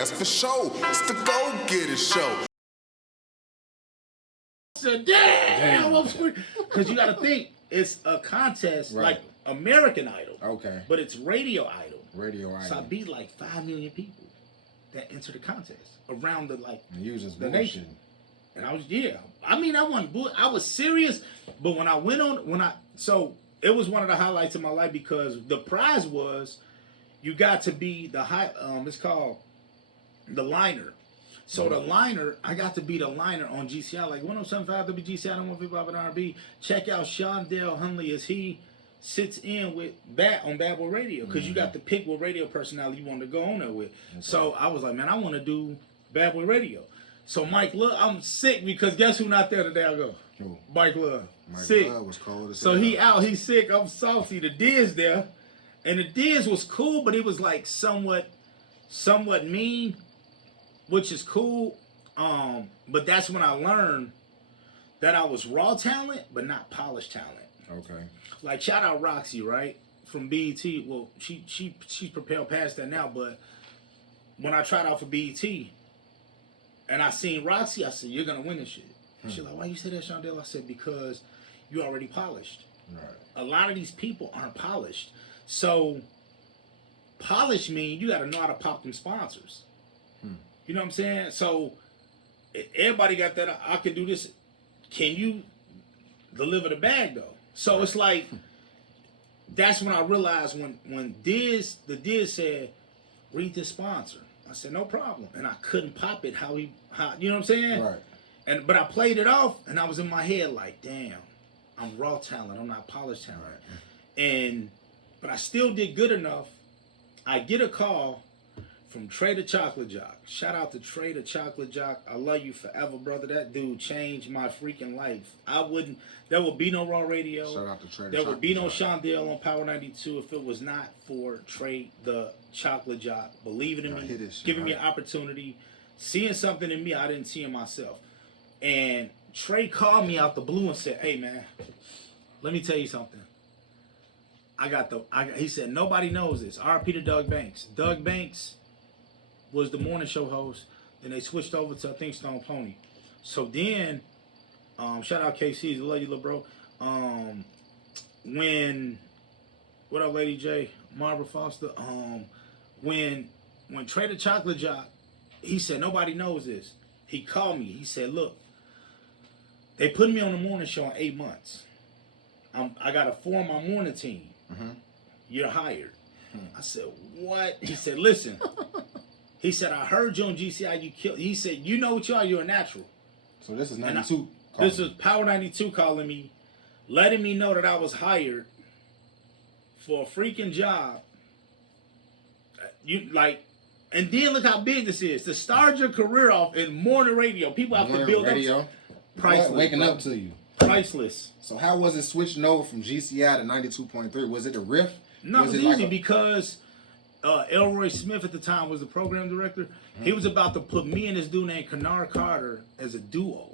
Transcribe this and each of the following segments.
that's for sure. It's the Go-Getter Show. So damn. Because you got to think, it's a contest like American Idol. Okay. But it's Radio Idol. Radio Idol. So I beat like 5 million people that enter the contest around the the nation. And I was I wasn't I was serious, but when I went on so it was one of the highlights of my life because the prize was you got to be the it's called the liner. So the liner, I got to be the liner on GCI, like 107.5 WGCI, I don't want people about R&B. Check out Shondell Hunley as he sits in with on Bad Boy Radio, because you got to pick what radio personality you want to go on there with. Okay. So I was like, man, I want to do Bad Boy Radio. So Mike Love, I'm sick because guess who not there today? I go, Mike Love. Mike sick. Love was cold as so he out, he's sick, I'm salty. The Diz there, and the Diz was cool, but it was like somewhat mean, which is cool. But that's when I learned that I was raw talent, but not polished talent. Okay. Like shout out Roxy, right? From BET. Well, she's propelled past that now, but when I tried out for BET and I seen Roxy, I said, you're gonna win this shit. She's like, why you say that, Shondell? I said, because you already polished. Right. A lot of these people aren't polished. So polished means you gotta know how to pop them sponsors. You know what I'm saying? So everybody got that. I can do this. Can you deliver the bag though? So it's like that's when I realized when the Diz said, read this sponsor. I said no problem, and I couldn't pop it how you know what I'm saying? Right. But I played it off, and I was in my head like, damn, I'm raw talent. I'm not polished talent. Right. But I still did good enough. I get a call from TREY the Chocolate Jock. Shout out to TREY the Chocolate Jock. I love you forever, brother. That dude changed my freaking life. There would be no Raw Radio. Shout out to TREY. There would be no Shondell on Power 92 if it was not for TREY the Chocolate Jock believing in me, giving me an opportunity, seeing something in me I didn't see in myself. And TREY called me out the blue and said, hey man, let me tell you something. He said, nobody knows this. RP to Doug Banks. Doug Banks was the morning show host. Then they switched over to, I think, Stone Pony. So then, shout out KC, I love you, little bro. What up, Lady J, Barbara Foster? When TREY the Chocolate Jock, he said, nobody knows this. He called me. He said, look, they put me on the morning show in 8 months. I got to form my morning team. You're hired. I said, what? He said, listen. He said, I heard you on GCI, you killed. He said, you know what you are, you're a natural. So this is 92. This is Power 92 calling me, letting me know that I was hired for a freaking job. And then look how big this is. To start your career off in morning radio, people have to build up. Priceless. Waking up to you. Priceless. So how was it switching over from GCI to 92.3? Was it a riff? No, it was easy because Elroy Smith at the time was the program director. He was about to put me and this dude named Kennard Carter as a duo.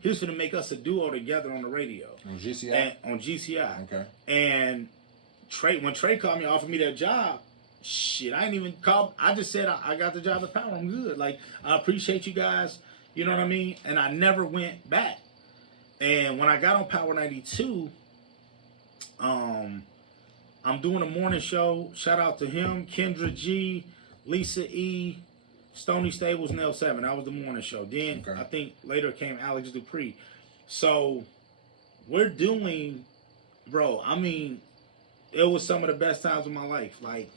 He was going to make us a duo together on the radio. On GCI? On GCI. Okay. And when TREY called me, offered me that job, shit, I didn't even call. I just said, I got the job at Power. I'm good. Like, I appreciate you guys. You know what I mean? And I never went back. And when I got on Power 92, I'm doing a morning show. Shout out to him, Kendra G, Lisa E, Stony Stables, Nell 7. That was the morning show. Then I think later came Alex Dupree. So we're doing, bro, I mean, it was some of the best times of my life. Like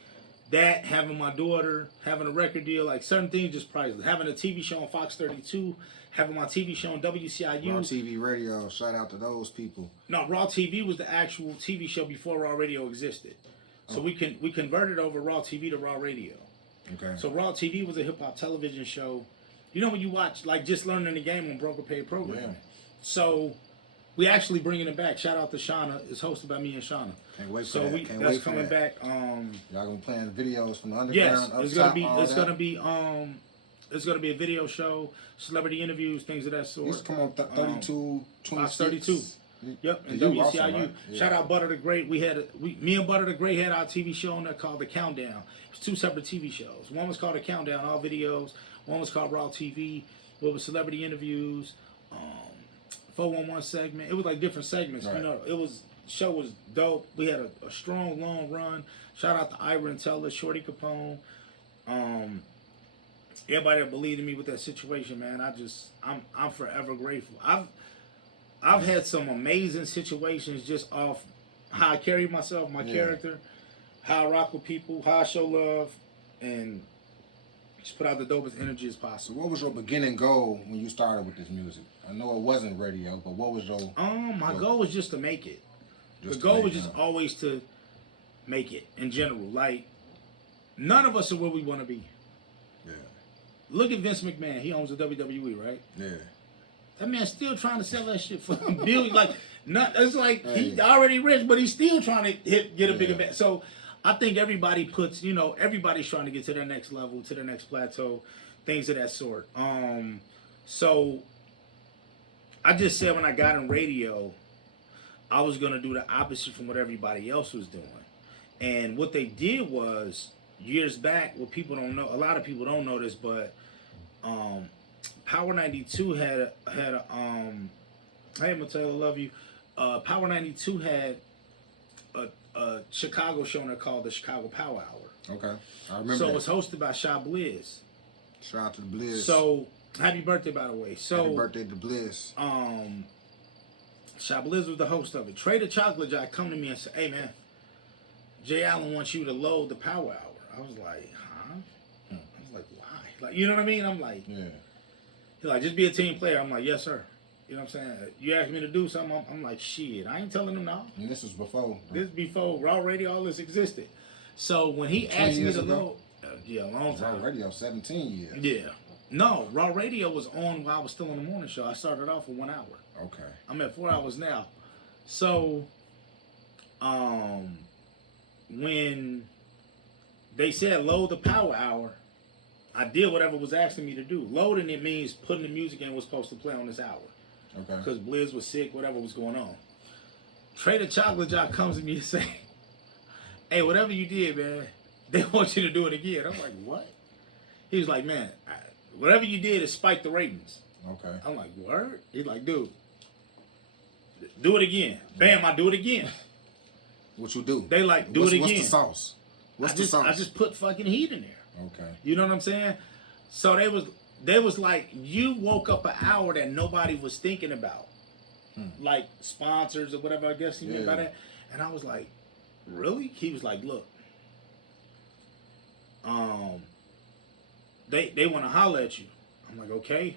that, having my daughter, having a record deal, like certain things just priceless. Having a TV show on Fox 32, having my TV show on WCIU. Raw TV Radio, shout out to those people. No, Raw TV was the actual TV show before Raw Radio existed. So we converted over Raw TV to Raw Radio. Okay. So Raw TV was a hip-hop television show. You know when you watch, like just learning the game on broker paid programming. So we actually bringing it back. Shout out to SHAWNNA. It's hosted by me and SHAWNNA. Can't wait for so that. That's coming back. Y'all gonna play videos from the underground. Yes, it's gonna be a video show, celebrity interviews, things of that sort. These come on 32, 26. Fox 32. Yep, and You WCIU. also, right? Yeah. Shout out Butter the Great. Me and Butter the Great had our TV show on there called The Countdown. It was 2 separate TV shows. One was called The Countdown, all videos. One was called Raw TV, what was celebrity interviews, 411 segment. It was like different segments. Right. You know, show was dope. We had a strong, long run. Shout out to Ira and Teller, Shorty Capone. Everybody that believed in me with that situation, man. I'm forever grateful. I've had some amazing situations just off how I carry myself, my character, how I rock with people, how I show love, and just put out the dopest energy as So possible. what was your beginning goal when you started with this music? I know it wasn't radio, but what was your... My goal was just to make it. The goal was just always to make it in general. Like, none of us are where we want to be. Yeah. Look at Vince McMahon. He owns the WWE, right? Yeah. That man's still trying to sell that shit for a billion. Like, it's like he's already rich, but he's still trying to get a bigger bag. So I think everybody puts, everybody's trying to get to their next level, to their next plateau, things of that sort. So I just said when I got in radio, I was going to do the opposite from what everybody else was doing. And what they did was, years back, what people don't know, a lot of people don't know this, but Power 92 had a hey Mateo, I love you. Power 92 had a Chicago show in it called the Chicago Power Hour. Okay, I remember. So that. it was hosted by Sha Blizz. Shout out to the Blizz. So happy birthday, by the way. So happy birthday to Blizz. Sha Blizz was the host of it. Trey the Chocolate Guy come to me and say, "Hey man, Jay Allen wants you to load the Power Hour." I was like, "Huh?" I was like, "Why?" Like, you know what I mean? I'm like, yeah. He's like, "Just be a team player." I'm like, "Yes, sir." You know what I'm saying? You asked me to do something, I'm like, shit, I ain't telling him no. And this was before. This before Raw Radio, all this existed. So when he asked me to load, yeah, a long time. Raw Radio, 17 years. Yeah. No, Raw Radio was on while I was still on the morning show. I started off with 1 hour. Okay. I'm at 4 hours now. So, when they said load the Power Hour, I did whatever was asking me to do. Loading it means putting the music in was supposed to play on this hour. Okay. Because Blizz was sick, whatever was going on. Trey the Chocolate Jock comes to me and say, "Hey, whatever you did, man, they want you to do it again." I'm like, "What?" He was like, "Man, whatever you did is spike the ratings." Okay. I'm like, "Word?" He's like, "Dude, do it again." Bam, I do it again. What you do? They like, do it again. What's the sauce? What's the sauce? I just put fucking heat in there. Okay. You know what I'm saying? So they was like, you woke up an hour that nobody was thinking about. Like sponsors or whatever, I guess he meant by that. And I was like, really? He was like, look, they want to holler at you. I'm like, okay.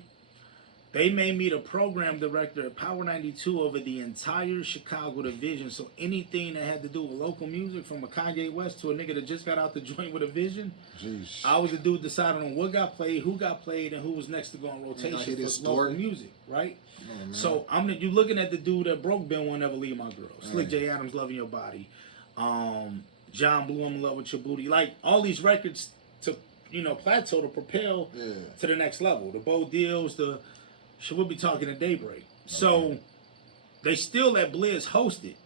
They made me the program director at Power 92 over the entire Chicago division. So anything that had to do with local music, from a Kanye West to a nigga that just got out the joint with a vision, Jeez. I was the dude deciding on what got played, who got played, and who was next to go on rotation for local music, right? Oh, so you looking at the dude that broke Ben Won't Never Leave My Girl, Slick J. Adams, Loving Your Body, John Blue, I'm in Love with Your Booty, like all these records to plateau to propel to the next level. The Bo Deals, we'll be talking at Daybreak. So they still let Blizz host it.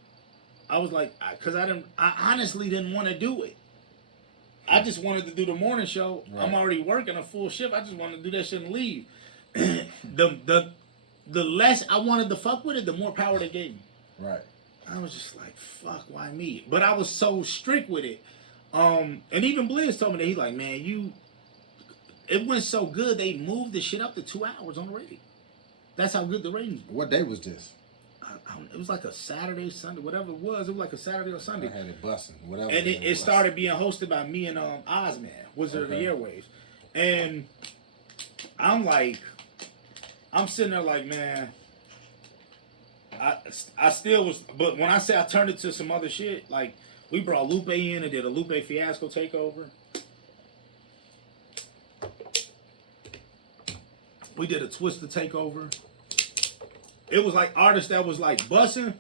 I was like, because I honestly didn't want to do it. I just wanted to do the morning show. Right. I'm already working a full shift. I just wanted to do that shit and leave. The less I wanted to fuck with it, the more power they gave me. Right. I was just like, fuck, why me? But I was so strict with it. And even Blizz told me that he's like, man, it went so good they moved the shit up to 2 hours on the radio. That's how good the ratings were. What day was this? It was like a Saturday, Sunday, whatever it was. It was like a Saturday or Sunday. I had it busting, whatever. And it started being hosted by me and Ozman, Wizard of the Airwaves. And I'm like, I'm sitting there like, man, I still was, but when I say I turned it to some other shit, like we brought Lupe in and did a Lupe Fiasco takeover. We did a Twister takeover. It was like artists that was like bussing.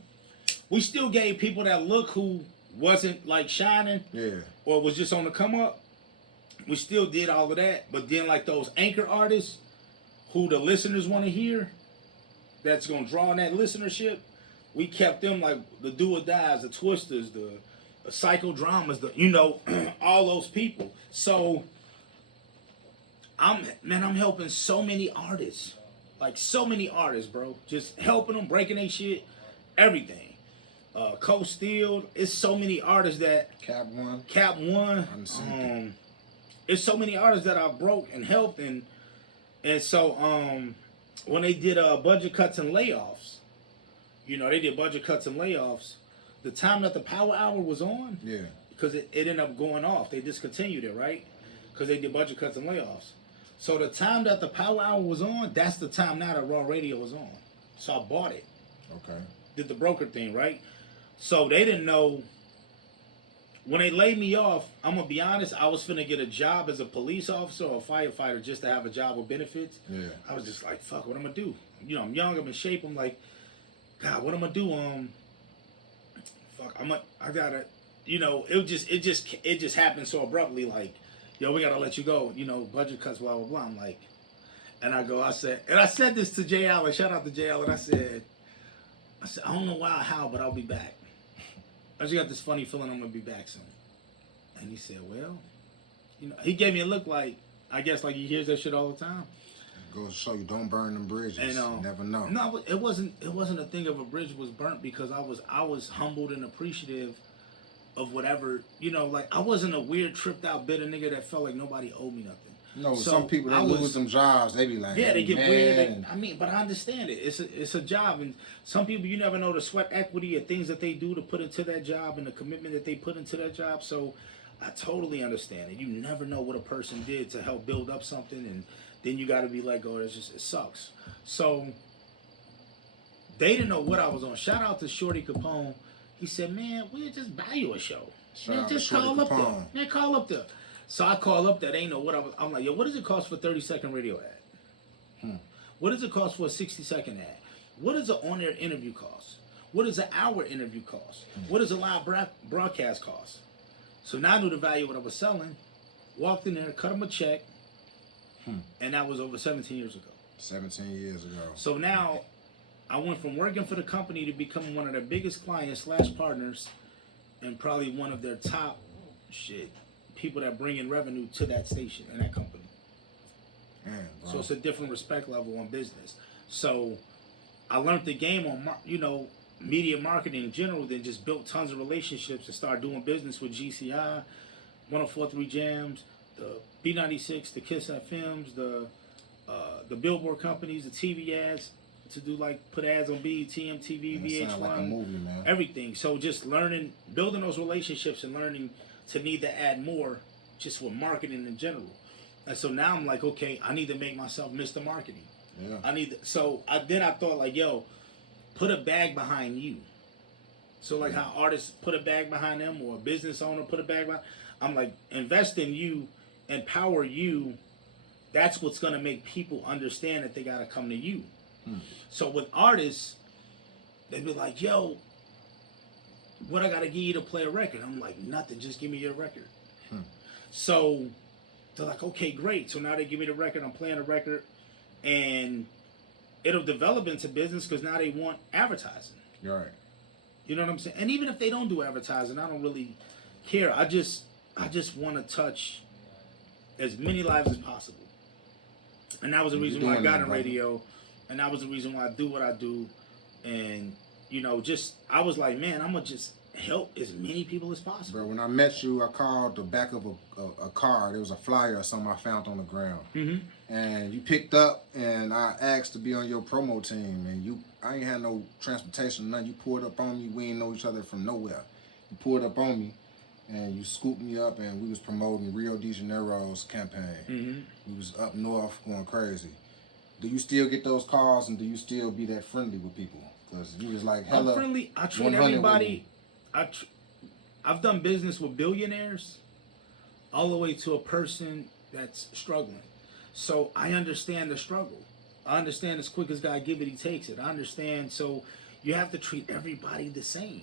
We still gave people that look who wasn't like shining or was just on the come up. We still did all of that. But then like those anchor artists who the listeners want to hear, that's going to draw in that listenership, we kept them like the do or dies, the twisters, the psychodramas, all those people. So I'm helping so many artists, like so many artists, bro. Just helping them, breaking their shit, everything. Coast Steel, it's so many artists that Cap One. It's so many artists that I broke and helped, and so when they did budget cuts and layoffs, they did budget cuts and layoffs. The time that the Power Hour was on, because it ended up going off. They discontinued it, right? Because they did budget cuts and layoffs. So the time that the Power Hour was on, that's the time now that Raw Radio was on. So I bought it. Okay. Did the broker thing, right? So they didn't know. When they laid me off, I'm going to be honest, I was finna get a job as a police officer or a firefighter just to have a job with benefits. Yeah. I was just like, fuck, what I'm going to do? I'm young, I'm in shape. I'm like, God, what I'm going to do? Fuck, I got to, it just happened so abruptly, like, yo, we got to let you go. Budget cuts, blah, blah, blah. I'm like, I said this to Jay Allen, shout out to Jay Allen. I said, I don't know why or how, but I'll be back. I just got this funny feeling I'm going to be back soon. And he said, well, he gave me a look like, I guess like he hears that shit all the time. It goes to show you, don't burn them bridges. And, you never know. No, it wasn't a thing of a bridge was burnt because I was humbled and appreciative of whatever, like I wasn't a weird, tripped out, bitter nigga that felt like nobody owed me nothing. No, so some people, they lose them jobs, they be like, yeah, they get weird. But I understand it. It's a job, and some people, you never know the sweat equity of things that they do to put into that job and the commitment that they put into that job. So I totally understand it. You never know what a person did to help build up something, and then you got to be like, oh, it sucks. So they didn't know what I was on. Shout out to Shorty Capone. He said, man, we'll just buy you a show. Man, just call up there. Man, call up there. So I call up that ain't know what I'm like, yo, what does it cost for a 30-second radio ad? What does it cost for a 60-second ad? What does an on-air interview cost? What does an hour interview cost? What does a live broadcast cost? So now I knew the value of what I was selling. Walked in there, cut them a check, and that was over 17 years ago. 17 years ago. So now I went from working for the company to becoming one of their biggest clients / partners, and probably one of their top people that bring in revenue to that station and that company. Man, so it's a different respect level on business. So I learned the game on media marketing in general, then just built tons of relationships and started doing business with GCI, 104.3 Jams, the B96, the Kiss FMs, the billboard companies, the TV ads, to do put ads on BET, MTV, VH1, like a movie, man. Everything. So just learning, building those relationships and learning to need to add more just with marketing in general. And so now I'm like, okay, I need to make myself Mr. Marketing. Yeah. I thought like, yo, put a bag behind you. So like how artists put a bag behind them, or a business owner put a bag behind, I'm like, invest in you, empower you. That's what's gonna make people understand that they gotta come to you. So with artists, they'd be like, yo, what I gotta give you to play a record? I'm like, nothing, just give me your record. So they're like, okay, great. So now they give me the record, I'm playing a record, and it'll develop into business because now they want advertising. Right. You know what I'm saying? And even if they don't do advertising, I don't really care. I just want to touch as many lives as possible. And that was the reason why I got in radio, and that was the reason why I do what I do. And I was like, man, I'm gonna just help as many people as possible. Bro, when I met you, I called the back of a car. There was a flyer or something I found on the ground. And you picked up, and I asked to be on your promo team. And I ain't had no transportation, nothing. You pulled up on me. We ain't know each other from nowhere. You pulled up on me, and you scooped me up, and we was promoting Rio de Janeiro's campaign. We was up north going crazy. Do you still get those calls, and do you still be that friendly with people? Because you was like, hella. I'm friendly. I treat everybody. I've done business with billionaires all the way to a person that's struggling. So I understand the struggle. I understand as quick as God give it, he takes it. I understand. So you have to treat everybody the same.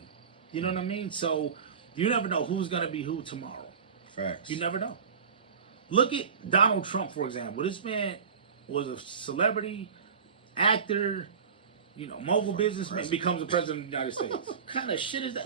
You know what I mean? So you never know who's going to be who tomorrow. Facts. You never know. Look at Donald Trump, for example. This man was a celebrity, actor, mogul businessman becomes the president of the United States. What kind of shit is that?